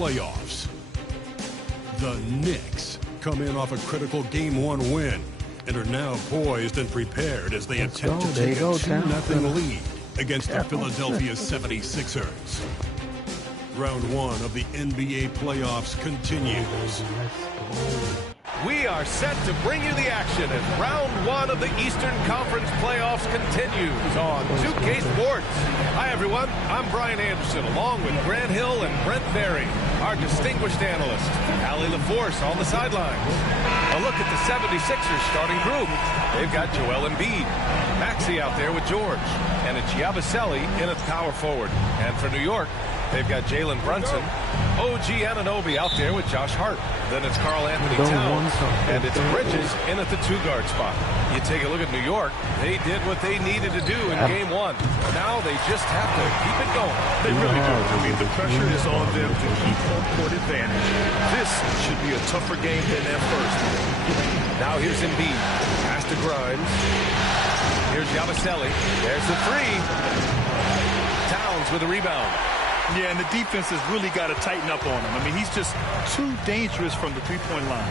playoffs. The Knicks come in off a critical Game 1 win and are now poised and prepared as they attempt to take a 2-0 lead against the Philadelphia 76ers. Round 1 of the NBA playoffs continues. We are set to bring you the action as round 1 of the Eastern Conference playoffs continues on 2K Sports. Hi, everyone. I'm Brian Anderson, along with Grant Hill and Brent Berry, our distinguished analyst, Allie LaForce on the sidelines. A look at the 76ers starting group. They've got Joel Embiid, Maxey out there with George, and it's Yabusele in at power forward. And for New York, they've got Jalen Brunson, OG Anunoby out there with Josh Hart. Then it's Karl Anthony Towns, and it's Bridges in at the 2-guard spot. You take a look at New York. They did what they needed to do in Game 1. Now they just have to keep it going. They really do. I mean, the pressure is on them to keep home court advantage. This should be a tougher game than that first. Now here's Embiid. Pass to Grimes. Here's Yabusele. There's the 3. Towns with a rebound. Yeah, and the defense has really got to tighten up on him. I mean, he's just too dangerous from the three-point line.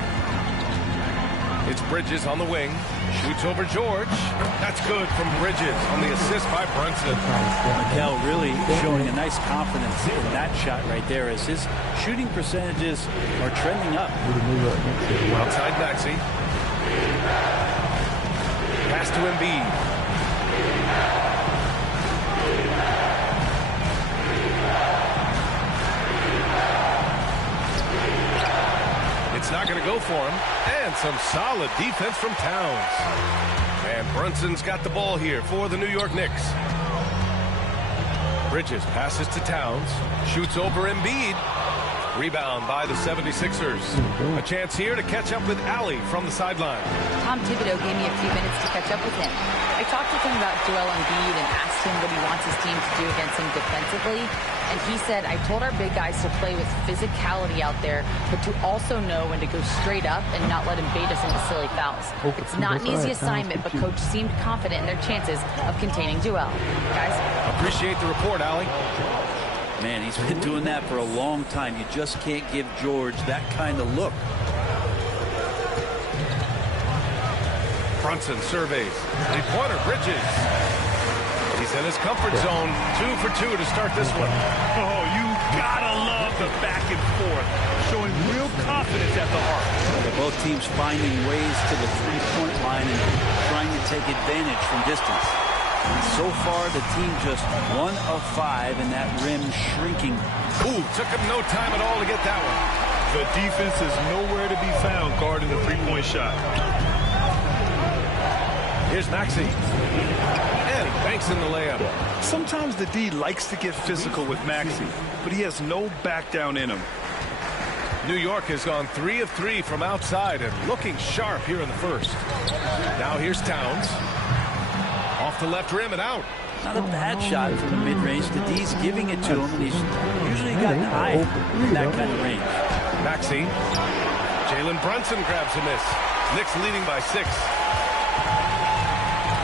It's Bridges on the wing. Shoots over George. That's good from Bridges on the assist by Brunson. Mikel really showing a nice confidence in that shot right there as his shooting percentages are trending up. Outside Maxey. Pass to Embiid. It's not going to go for him. And some solid defense from Towns. And Brunson's got the ball here for the New York Knicks. Bridges passes to Towns. Shoots over Embiid. Rebound by the 76ers. A chance here to catch up with Allie from the sideline. Tom Thibodeau gave me a few minutes to catch up with him. I talked with him about Joel Embiid and asked him what he wants his team to do against him defensively. And he said, I told our big guys to play with physicality out there, but to also know when to go straight up and not let him bait us into silly fouls. It's not an easy assignment, but Coach seemed confident in their chances of containing Joel. Guys? Appreciate the report, Allie. Man, he's been doing that for a long time. You just can't give George that kind of look. Brunson surveys. Three-pointer, Bridges. He's in his comfort zone. 2 for 2 to start this one. Oh, you gotta love the back and forth. Showing real confidence at the arc. Both teams finding ways to the three-point line and trying to take advantage from distance. And so far, the team just 1 of 5, and that rim shrinking. Ooh, took him no time at all to get that one. The defense is nowhere to be found guarding the three-point shot. Here's Maxey. And he banks in the layup. Sometimes the D likes to get physical with Maxey, but he has no back down in him. New York has gone 3 of 3 from outside and looking sharp here in the first. Now here's Towns. Off the left rim and out. Not a bad shot from the mid-range. The D's giving it to him, and he's usually got an eye in that kind of range. Maxey. Jalen Brunson grabs a miss. Knicks leading by 6.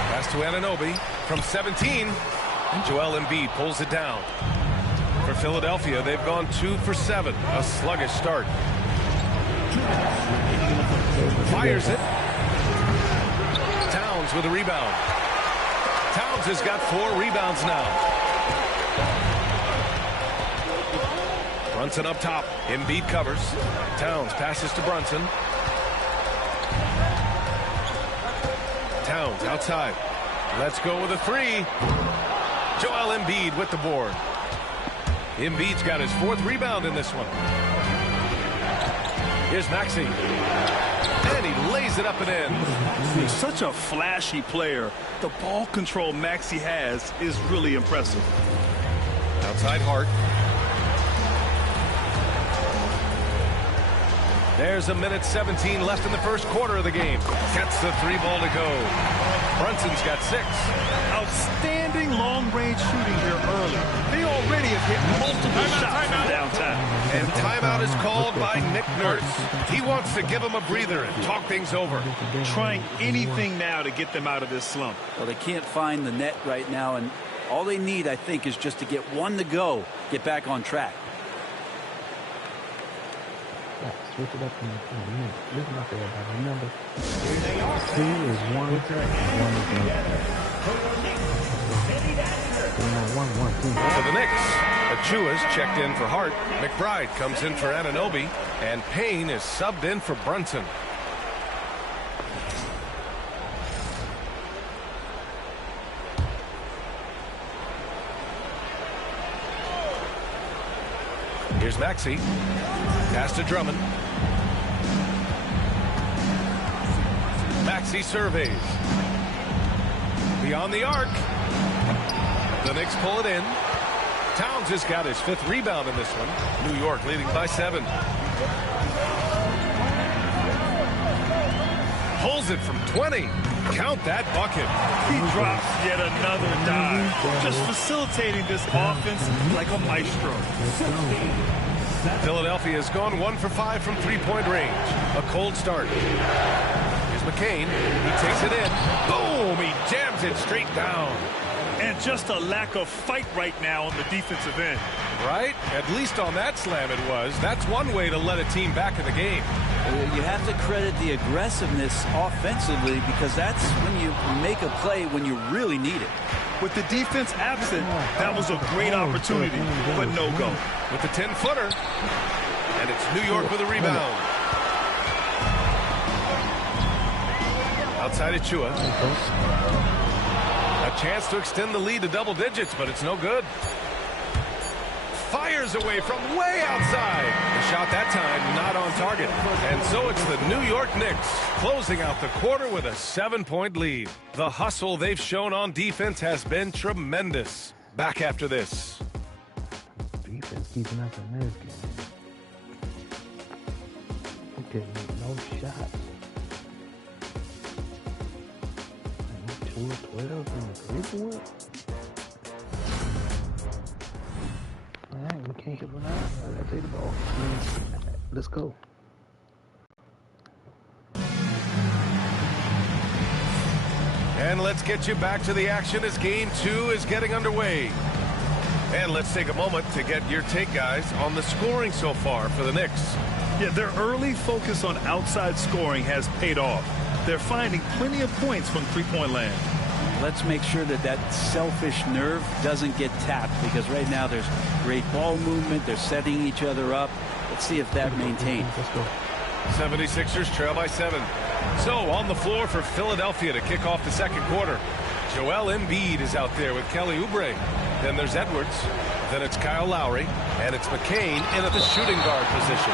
Pass to Anunoby from 17. And Joel Embiid pulls it down. For Philadelphia, they've gone 2 for 7. A sluggish start. Fires it. Towns with a rebound. Towns has got 4 rebounds now. Brunson up top. Embiid covers. Towns passes to Brunson. Towns outside. Let's go with a 3. Joel Embiid with the board. Embiid's got his 4th rebound in this one. Here's Maxey. And he lays it up and in. He's such a flashy player. The ball control Maxey has is really impressive. Outside Hart. There's 1:17 left in the first quarter of the game. Gets the 3 ball to go. Brunson's got 6. Outstanding long-range shooting here early. They already have hit multiple shots from downtown. And timeout is called by Nick Nurse. He wants to give them a breather and talk things over. Trying anything now to get them out of this slump. Well, they can't find the net right now, and all they need, I think, is just to get 1 to go, get back on track. Switch it up in a minute. Listen up, everybody. Remember, 2 is 1, 1 is no. For the Knicks, Achua's checked in for Hart. McBride comes in for Anunoby, and Payne is subbed in for Brunson. Here's Maxey. Pass to Drummond. Maxey surveys. Beyond the arc. The Knicks pull it in. Towns has got his 5th rebound in this one. New York leading by 7. Pulls it from 20. Count that bucket. He drops yet another dive. Just facilitating this offense like a maestro. Philadelphia has gone 1 for 5 from 3-point range. A cold start. Here's McCain. He takes it in. Boom! He jams it straight down. And just a lack of fight right now on the defensive end. Right? At least on that slam it was. That's one way to let a team back in the game. You have to credit the aggressiveness offensively because that's when you make a play when you really need it. With the defense absent, that was a great opportunity, but no go. With the 10-footer. And it's New York with a rebound. Outside Achua. A chance to extend the lead to double digits, but it's no good. Fires away from way outside. The shot that time not on target. And so it's the New York Knicks closing out the quarter with a 7-point lead. The hustle they've shown on defense has been tremendous. Back after this. Defense keeping up in this game. Okay, no shots. 2 of 12 in the 3-point. Alright, we can't hit one out. I gotta take the ball. Let's go. And let's get you back to the action as game 2 is getting underway. And let's take a moment to get your take, guys, on the scoring so far for the Knicks. Yeah, their early focus on outside scoring has paid off. They're finding plenty of points from 3-point land. Let's make sure that that selfish nerve doesn't get tapped because right now there's great ball movement. They're setting each other up. Let's see if that maintains. Let's go. 76ers trail by 7. So on the floor for Philadelphia to kick off the second quarter. Joel Embiid is out there with Kelly Oubre. Then there's Edwards. Then it's Kyle Lowry. And it's McCain in at the shooting guard position.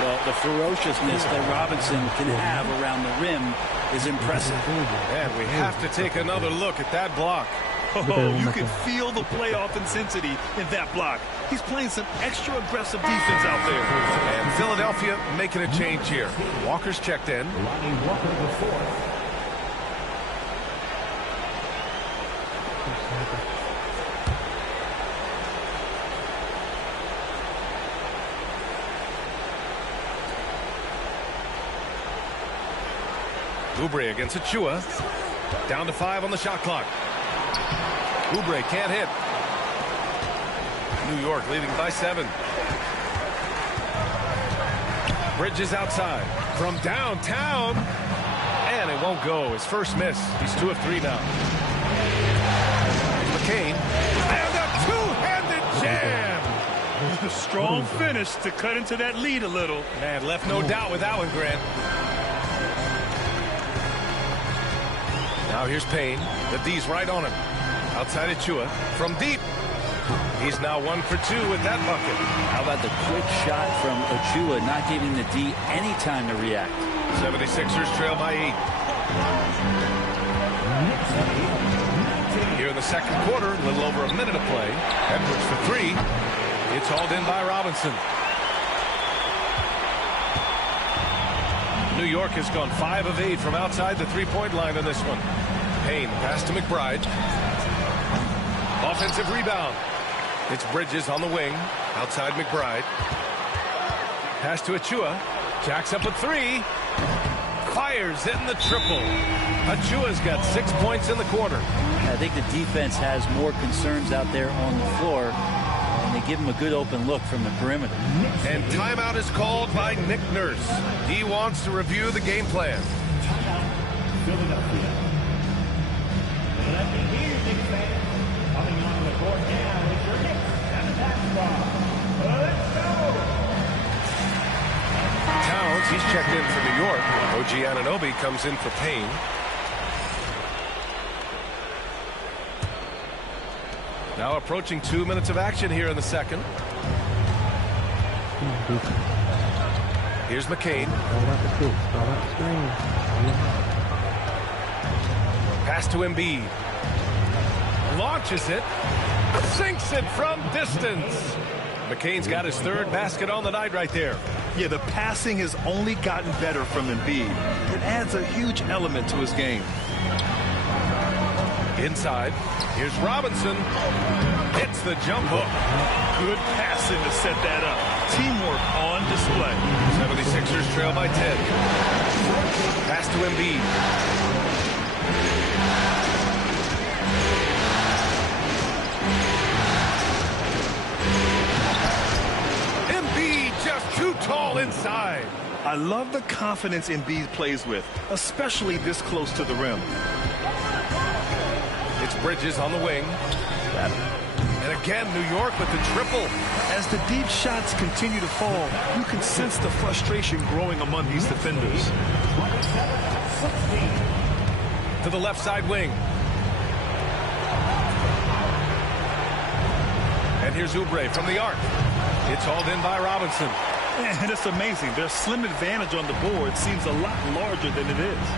Well, the ferociousness that Robinson can have around the rim is impressive. And we have to take another look at that block. Oh, you can feel the playoff intensity in that block. He's playing some extra aggressive defense out there. And Philadelphia making a change here. Walker's checked in. Oubre against Achua. Down to 5 on the shot clock. Oubre can't hit. New York leading by 7. Bridges outside from downtown. And it won't go. His first miss. He's 2 of 3 now. McCain. And a two-handed jam. A strong finish to cut into that lead a little. Man, left no doubt with that one, Grant. Now here's Payne. The D's right on him. Outside Achua. From deep. He's now 1 for 2 with that bucket. How about the quick shot from Achua, not giving the D any time to react. 76ers trail by 8. Here in the second quarter, a little over a minute of play. Edwards for 3. It's hauled in by Robinson. New York has gone 5 of 8 from outside the 3-point line in this one. Payne pass to McBride. Offensive rebound. It's Bridges on the wing. Outside McBride. Pass to Achua. Jacks up a 3. Fires in the triple. Achua's got 6 points in the quarter. I think the defense has more concerns out there on the floor. And they give him a good open look from the perimeter. And timeout is called by Nick Nurse. He wants to review the game plan. Philadelphia. And let me hear you, Knicks fans. Coming on the court now is your Knicks and the basketball. Let's go! Towns, he's checked in for New York. OG Anunoby comes in for Payne. Now approaching 2 minutes of action here in the second. Here's McCain. Pass to Embiid. Launches it. Sinks it from distance. McCain's got his third basket on the night right there. Yeah, the passing has only gotten better from Embiid. It adds a huge element to his game. Inside, here's Robinson. Hits the jump hook. Good passing to set that up. Teamwork on display. 76ers trail by 10. Pass to Embiid. Embiid just too tall inside. I love the confidence Embiid plays with, especially this close to the rim. It's Bridges on the wing. And again, New York with the triple. As the deep shots continue to fall, you can sense the frustration growing among these defenders. To the left side wing. And here's Oubre from the arc. It's hauled in by Robinson. And it's amazing. Their slim advantage on the board seems a lot larger than it is.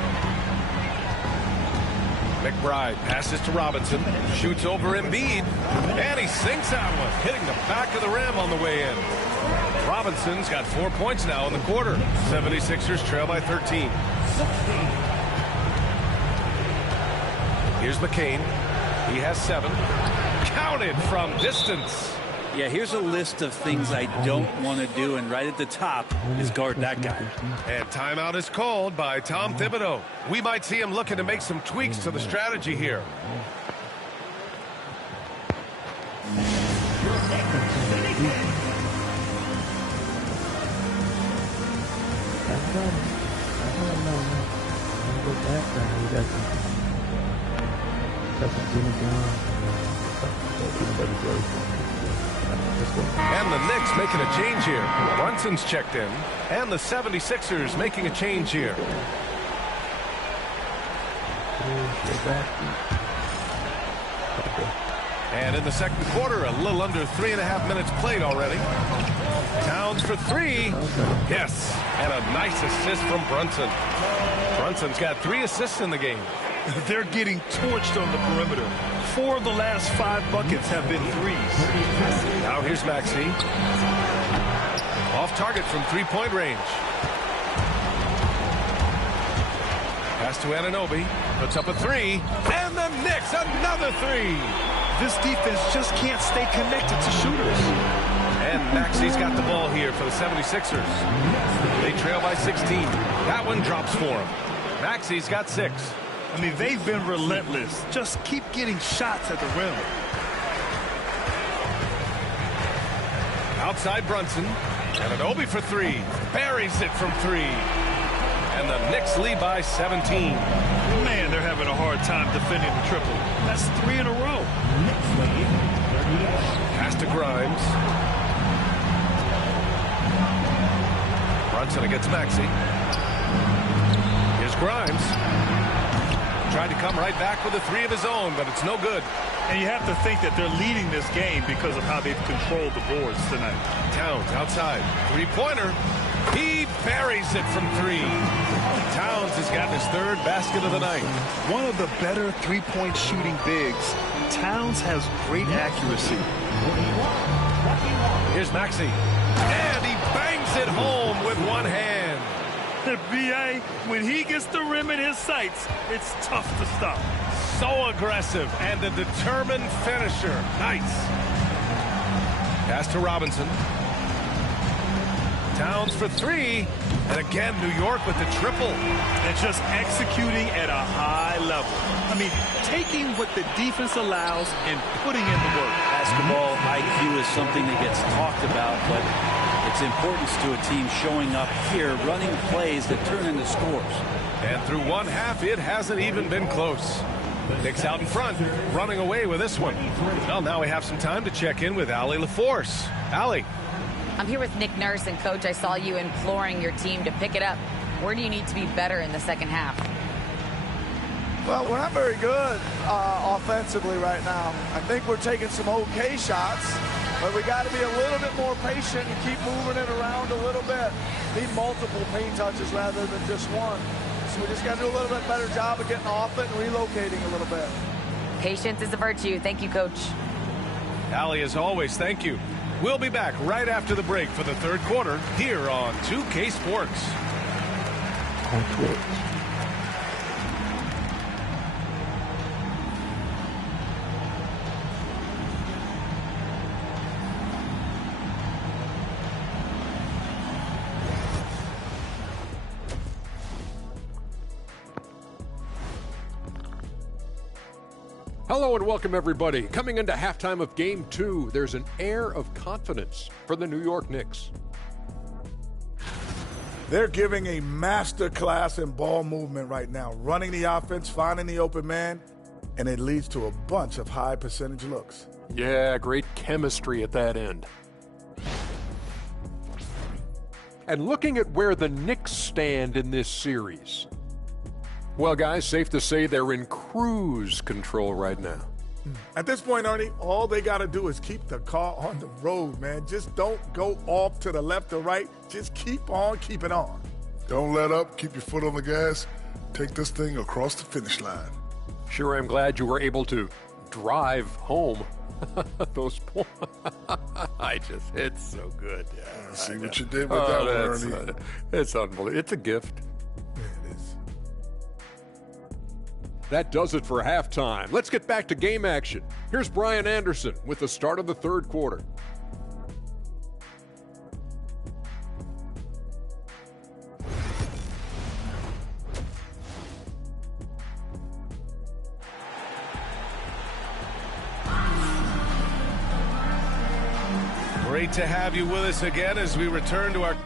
McBride passes to Robinson, shoots over Embiid, and he sinks that one, hitting the back of the rim on the way in. Robinson's got 4 points now in the quarter. 76ers trail by 13. Here's McCain. He has 7. Counted from distance. Yeah, here's a list of things I don't want to do, and right at the top is guard that guy. And timeout is called by Tom Thibodeau. We might see him looking to make some tweaks to the strategy here. And the Knicks making a change here. Brunson's checked in. And the 76ers making a change here. And in the second quarter, a little under 3.5 minutes played already. Towns for 3. Yes. And a nice assist from Brunson. Brunson's got 3 assists in the game. They're getting torched on the perimeter. 4 of the last 5 buckets have been threes. Now here's Maxey. Off target from 3-point range. Pass to Anunoby. Puts up a 3. And the Knicks, another 3. This defense just can't stay connected to shooters. And Maxey's got the ball here for the 76ers. They trail by 16. That one drops for him. Maxey's got 6. I mean, they've been relentless. Just keep getting shots at the rim. Outside Brunson. Anunoby for 3. Buries it from 3. And the Knicks lead by 17. Man, they're having a hard time defending the triple. That's 3 in a row. Pass to Grimes. Brunson against Maxey. Here's Grimes. Tried to come right back with a 3 of his own, but it's no good. And you have to think that they're leading this game because of how they've controlled the boards tonight. Towns outside. 3-pointer. He buries it from 3. Towns has gotten his 3rd basket of the night. One of the better 3-point shooting bigs. Towns has great accuracy. Here's Maxey. And he bangs it home with one hand. B.A., when he gets the rim in his sights, it's tough to stop. So aggressive and a determined finisher. Nice. Pass to Robinson. Towns for three. And again, New York with the triple. And just executing at a high level. I mean, taking what the defense allows and putting in the work. Basketball IQ is something that gets talked about, but its importance to a team showing up here, running plays that turn into scores. And through one half, it hasn't even been close. Knicks out in front, running away with this one. Well, now we have some time to check in with Allie LaForce. Allie. I'm here with Nick Nurse, and Coach, I saw you imploring your team to pick it up. Where do you need to be better in the second half? Well, we're not very good offensively right now. I think we're taking some okay shots, but we got to be a little bit more patient and keep moving it around a little bit. Need multiple paint touches rather than just one. So we just got to do a little bit better job of getting off it and relocating a little bit. Patience is a virtue. Thank you, Coach. Allie, as always, thank you. We'll be back right after the break for the third quarter here on 2K Sports. On Twitch. Hello and welcome, everybody. Coming into halftime of Game 2, there's an air of confidence for the New York Knicks. They're giving a master class in ball movement right now, running the offense, finding the open man, and it leads to a bunch of high percentage looks. Yeah, great chemistry at that end. And looking at where the Knicks stand in this series, well, guys, safe to say they're in cruise control right now. At this point, Ernie, all they got to do is keep the car on the road, man. Just don't go off to the left or right. Just keep on keeping on. Don't let up. Keep your foot on the gas. Take this thing across the finish line. Sure, I'm glad you were able to drive home. Those points. It's so good. Yeah, see what you did with that one, Ernie. It's unbelievable. It's a gift. That does it for halftime. Let's get back to game action. Here's Brian Anderson with the start of the third quarter. Great to have you with us again as we return to our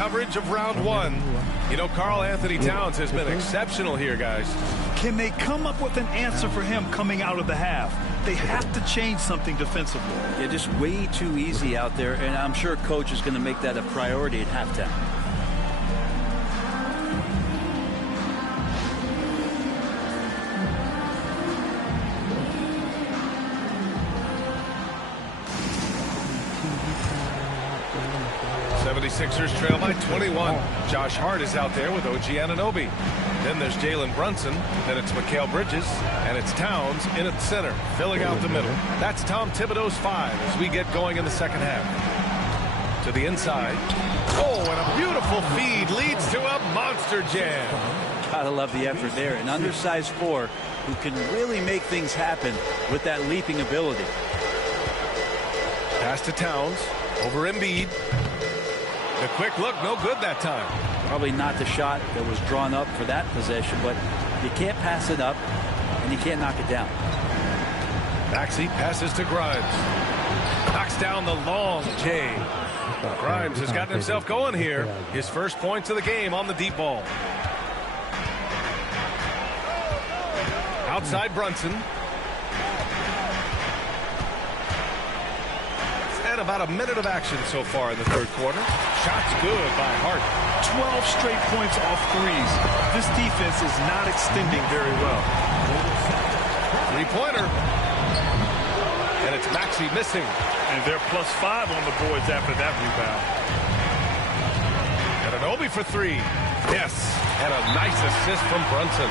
coverage of round one. You know, Karl Anthony Towns has been exceptional here, guys. Can they come up with an answer for him coming out of the half? They have to change something defensively. Yeah, just way too easy out there, and I'm sure coach is going to make that a priority at halftime. Sixers trail by 21. Josh Hart is out there with OG Anunoby. Then there's Jalen Brunson. Then it's Mikal Bridges. And it's Towns in at center, filling out the middle. That's Tom Thibodeau's 5 as we get going in the second half. To the inside. Oh, and a beautiful feed leads to a monster jam. Gotta love the effort there. An undersized 4 who can really make things happen with that leaping ability. Pass to Towns. Over Embiid. The quick look, no good that time. Probably not the shot that was drawn up for that possession, but you can't pass it up, and you can't knock it down. Maxey passes to Grimes. Knocks down the long J. Grimes has gotten himself going here. His first points of the game on the deep ball. Outside Brunson. And about a minute of action so far in the third quarter. Shots good by Hart. 12 straight points off threes. This defense is not extending very well. Three-pointer. And it's Maxey missing. And they're +5 on the boards after that rebound. Anunoby for 3. Yes. And a nice assist from Brunson.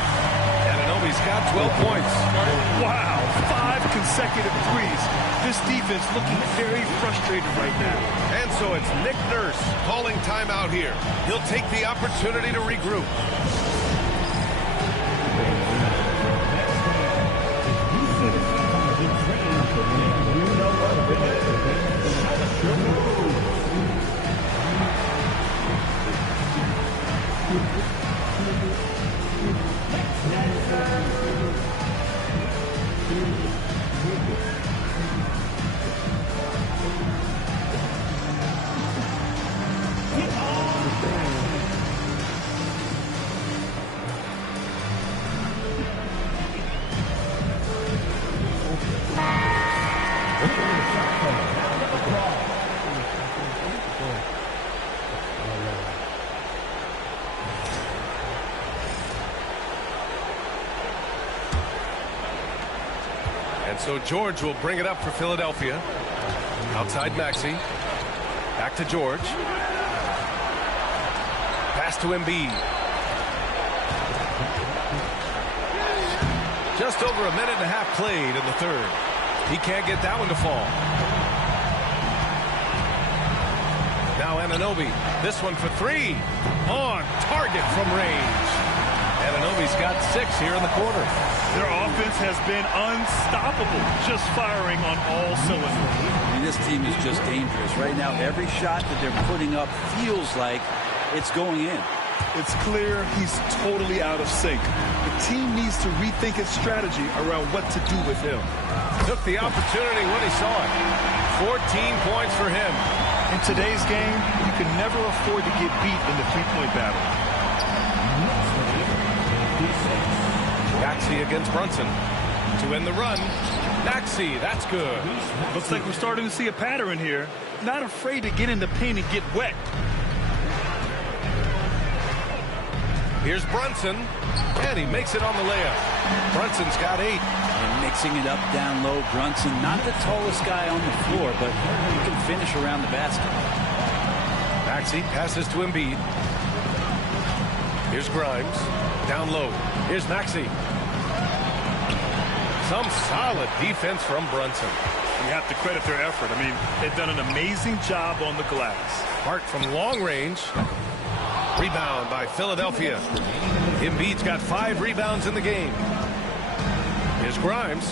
Anunoby's got 12 points. Wow. 5 consecutive threes. This defense looking very frustrated right now. And so it's Nick Nurse calling timeout here. He'll take the opportunity to regroup. So George will bring it up for Philadelphia. Outside Maxey. Back to George. Pass to Embiid. Just over a minute and a half played in the third. He can't get that one to fall. Now Anunoby. This one for 3. On target from range. Anunoby's got 6 here in the quarter. Their offense has been unstoppable, just firing on all cylinders. I mean, this team is just dangerous. Right now, every shot that they're putting up feels like it's going in. It's clear he's totally out of sync. The team needs to rethink its strategy around what to do with him. Took the opportunity when he saw it. 14 points for him. In today's game, you can never afford to get beat in the three-point battle. Maxey against Brunson to end the run. Maxey, that's good. Looks like we're starting to see a pattern here. Not afraid to get in the paint and get wet. Here's Brunson, and he makes it on the layup. Brunson's got 8. And mixing it up down low. Brunson, not the tallest guy on the floor, but he can finish around the basket. Maxey passes to Embiid. Here's Grimes. Down low. Here's Maxey. Some solid defense from Brunson. You have to credit their effort. I mean, they've done an amazing job on the glass. Hart from long range. Rebound by Philadelphia. Embiid's got 5 rebounds in the game. Here's Grimes.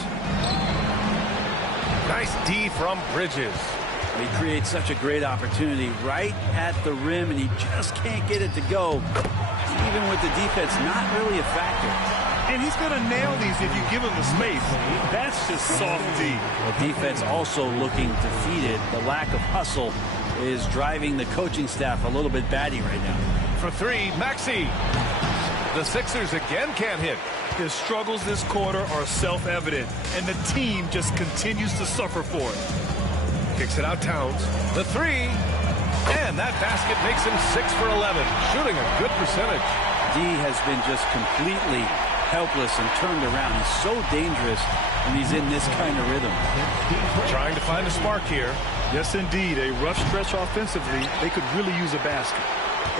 Nice D from Bridges. He creates such a great opportunity right at the rim, and he just can't get it to go. Even with the defense not really a factor. And he's going to nail these if you give him the space. That's just soft D. The defense also looking defeated. The lack of hustle is driving the coaching staff a little bit batty right now. For three, Maxey. The Sixers again can't hit. His struggles this quarter are self-evident, and the team just continues to suffer for it. Kicks it out, Towns. The three. And that basket makes him 6 for 11. Shooting a good percentage. D has been just completely helpless and turned around. He's so dangerous when he's in this kind of rhythm. Trying to find a spark here. Yes, indeed. A rough stretch offensively. They could really use a basket.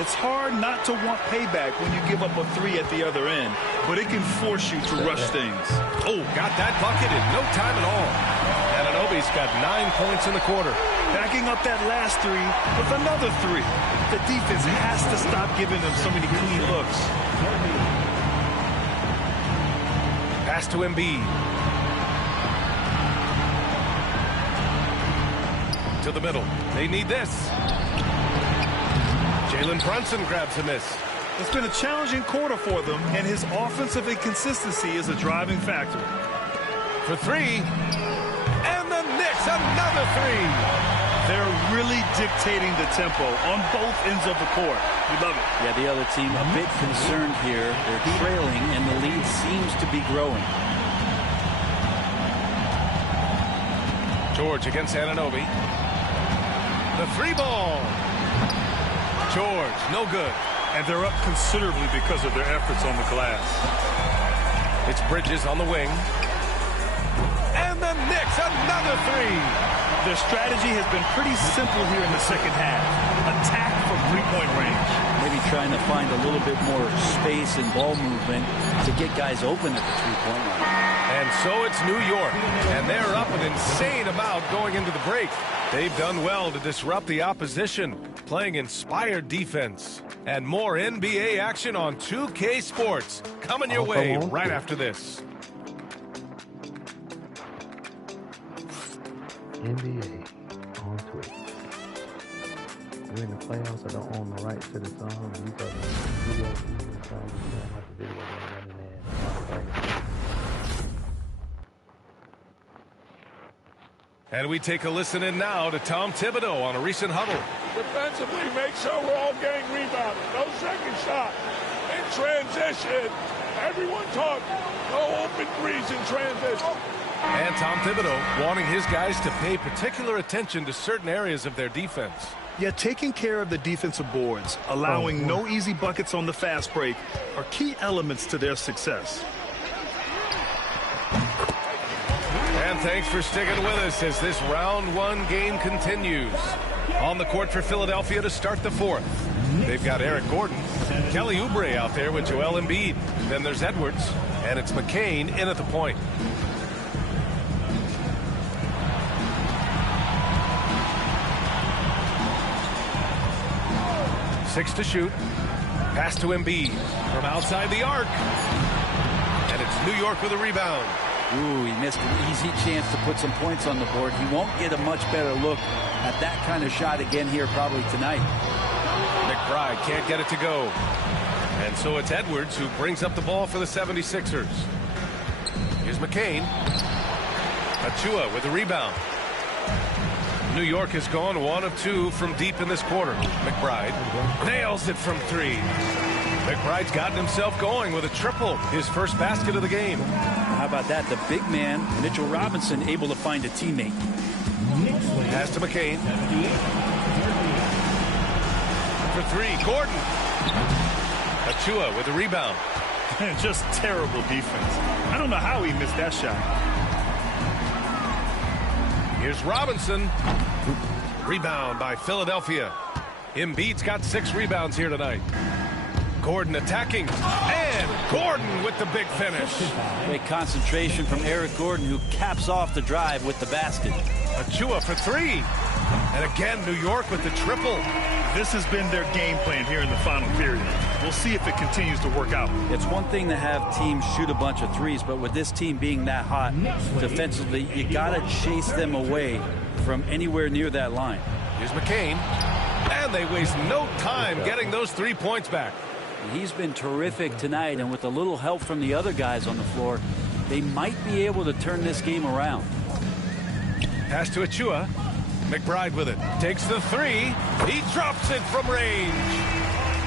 It's hard not to want payback when you give up a three at the other end, but it can force you to rush things. Oh, got that bucket in no time at all. Anunoby's got 9 points in the quarter. Backing up that last three with another three. The defense has to stop giving them so many clean looks. Pass to Embiid. To the middle. They need this. Jalen Brunson grabs a miss. It's been a challenging quarter for them, and his offensive inconsistency is a driving factor. For three. And the Knicks, another three. They're really dictating the tempo on both ends of the court. We love it. Yeah, the other team a bit concerned here. They're trailing, and the lead seems to be growing. George against Anunoby. The three ball. George, no good. And they're up considerably because of their efforts on the glass. It's Bridges on the wing. And the Knicks, another three. Their strategy has been pretty simple here in the second half. Attack from three-point range. Maybe trying to find a little bit more space and ball movement to get guys open at the three-point line. And so it's New York. And they're up an insane amount going into the break. They've done well to disrupt the opposition, playing inspired defense. And more NBA action on 2K Sports coming your way right after this. NBA on Twitch. We're in the playoffs. I don't own the rights to the song. You got the video, you don't have the video running there. And we take a listen in now to Tom Thibodeau on a recent huddle. Defensively, make sure we're all getting rebounded. No second shot. In transition, everyone talk. No open threes in transition. And Tom Thibodeau wanting his guys to pay particular attention to certain areas of their defense. Yeah, taking care of the defensive boards, allowing no easy buckets on the fast break are key elements to their success. And thanks for sticking with us as this round one game continues. On the court for Philadelphia to start the fourth. They've got Eric Gordon, Kelly Oubre out there with Joel Embiid. Then there's Edwards, and it's McCain in at the point. Six to shoot. Pass to Embiid from outside the arc. And it's New York with a rebound. Ooh, he missed an easy chance to put some points on the board. He won't get a much better look at that kind of shot again here probably tonight. McBride can't get it to go. And so it's Edwards who brings up the ball for the 76ers. Here's McCain. Achua with the rebound. New York has gone 1 of 2 from deep in this quarter. McBride nails it from three. McBride's gotten himself going with a triple, his first basket of the game. How about that? The big man, Mitchell Robinson, able to find a teammate. Pass to McCain. For three, Gordon. Achua with the rebound. Just terrible defense. I don't know how he missed that shot. Here's Robinson. Rebound by Philadelphia. Embiid's got 6 rebounds here tonight. Gordon attacking. And Gordon with the big finish. Great concentration from Eric Gordon, who caps off the drive with the basket. Achua for 3. And again, New York with the triple. This has been their game plan here in the final period. We'll see if it continues to work out. It's one thing to have teams shoot a bunch of threes, but with this team being that hot defensively, you got to chase them away from anywhere near that line. Here's McCain. And they waste no time getting those 3 points back. He's been terrific tonight, and with a little help from the other guys on the floor, they might be able to turn this game around. Pass to Achua. McBride with it. Takes the three. He drops it from range.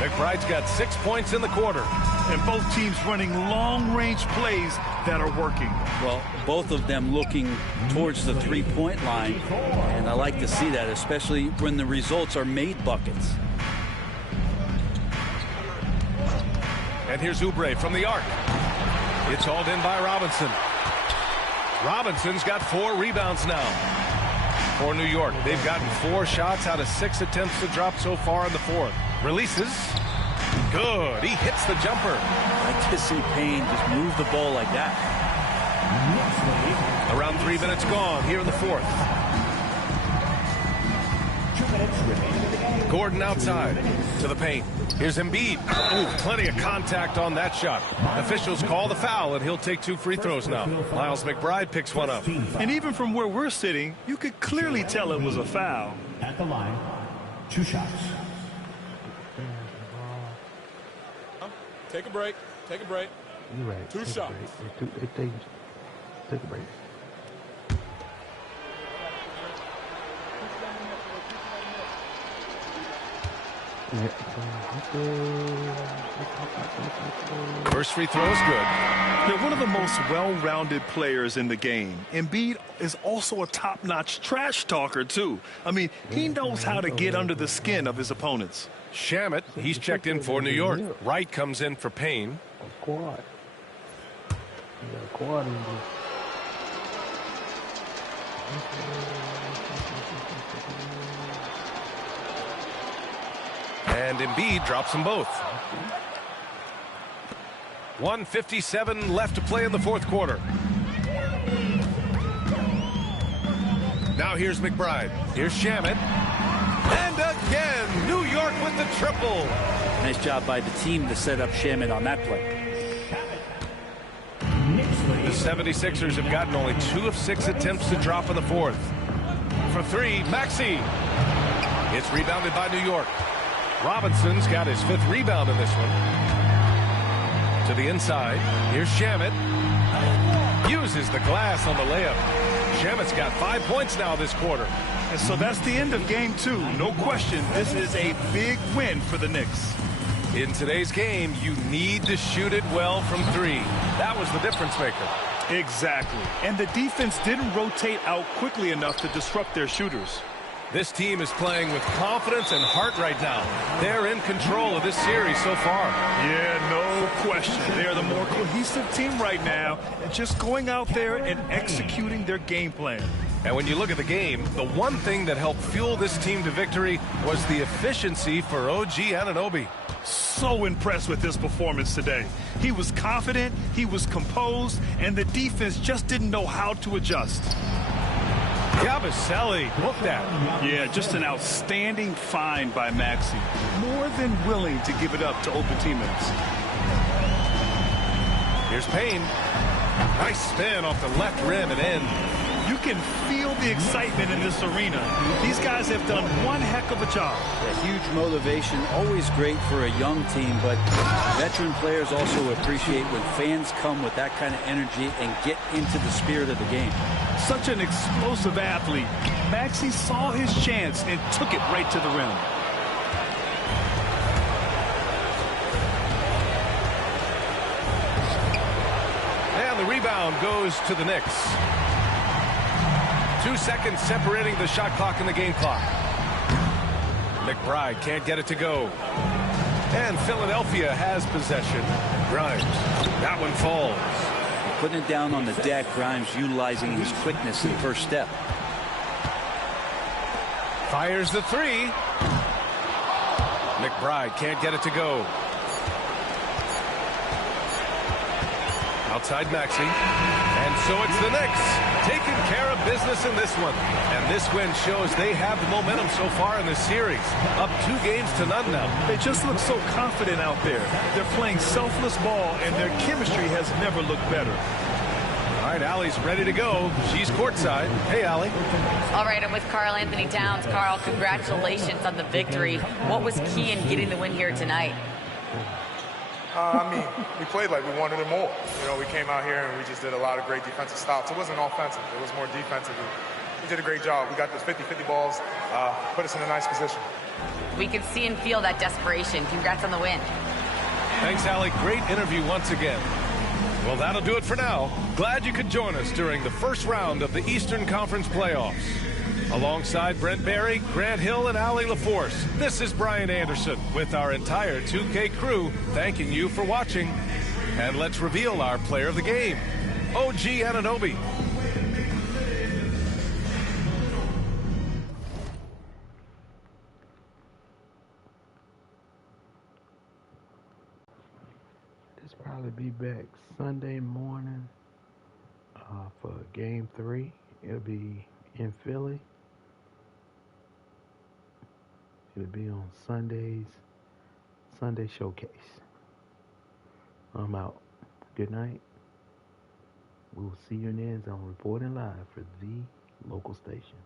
McBride's got 6 points in the quarter. And both teams running long-range plays that are working. Well, both of them looking towards the three-point line. And I like to see that, especially when the results are made buckets. And here's Oubre from the arc. It's hauled in by Robinson. Robinson's got 4 rebounds now for New York. They've gotten 4 shots out of 6 attempts to drop so far in the fourth. Releases. Good. He hits the jumper. I like to see Payne just move the ball like that. Around 3 minutes gone here in the fourth. 2 minutes remaining in the game. Gordon outside to the paint. Here's Embiid. Ooh, plenty of contact on that shot. Officials call the foul, and he'll take 2 free throws now. Miles McBride picks one up. And even from where we're sitting, you could clearly tell it was a foul. At the line, 2 shots. Take a break. Take a break. You're right. 2 shots. Take a break. First free throw is good. They're one of the most well-rounded players in the game. Embiid is also a top-notch trash talker, too. I mean, he knows how to get under the skin of his opponents. Shamet, he's checked in for New York. Wright comes in for Payne. Quad. You got a quad in this. And Embiid drops them both. 1:57 left to play in the fourth quarter. Now here's McBride. Here's Shamet. And again, New York with the triple. Nice job by the team to set up Shamet on that play. The 76ers have gotten only 2 of 6 attempts to drop in the fourth. For 3, Maxey. It's rebounded by New York. Robinson's got his 5th rebound in this one. To the inside. Here's Shamet. Uses the glass on the layup. Shamet's got 5 points now this quarter. And so that's the end of game 2. No question, this is a big win for the Knicks. In today's game, you need to shoot it well from 3. That was the difference maker. Exactly. And the defense didn't rotate out quickly enough to disrupt their shooters. This team is playing with confidence and heart right now. They're in control of this series so far. Yeah, no question. They're the more cohesive team right now, and just going out there and executing their game plan. And when you look at the game, the one thing that helped fuel this team to victory was the efficiency for OG Anunoby. So impressed with his performance today. He was confident, he was composed, and the defense just didn't know how to adjust. Yabusele, look that. Yeah, just an outstanding find by Maxey. More than willing to give it up to open teammates. Here's Payne. Nice spin off the left rim and in. You can feel the excitement in this arena. These guys have done one heck of a job. A huge motivation, always great for a young team, but veteran players also appreciate when fans come with that kind of energy and get into the spirit of the game. Such an explosive athlete. Maxey saw his chance and took it right to the rim. And the rebound goes to the Knicks. 2 seconds separating the shot clock and the game clock. McBride can't get it to go. And Philadelphia has possession. Grimes. That one falls. Putting it down on the deck, Grimes utilizing his quickness in the first step. Fires the 3. McBride can't get it to go. Outside Maxey. And so it's the Knicks taking care of business in this one. And this win shows they have the momentum so far in this series. Up 2 games to none now. They just look so confident out there. They're playing selfless ball, and their chemistry has never looked better. All right, Allie's ready to go. She's courtside. Hey, Allie. All right, I'm with Karl Anthony Towns. Karl, congratulations on the victory. What was key in getting the win here tonight? I mean, we played like we wanted it more. You know, we came out here and we just did a lot of great defensive stops. It wasn't offensive. It was more defensive. we did a great job. We got those 50-50 balls, put us in a nice position. We could see and feel that desperation. Congrats on the win. Thanks, Allie. Great interview once again. Well, that'll do it for now. Glad you could join us during the first round of the Eastern Conference playoffs. Alongside Brent Barry, Grant Hill, and Allie LaForce, this is Brian Anderson with our entire 2K crew thanking you for watching. And let's reveal our player of the game, OG Anunoby. This probably be back Sunday morning for Game 3. It'll be in Philly. It'll be on Sunday showcase. I'm out. Good night. We'll see you in the end zone reporting live for the local station.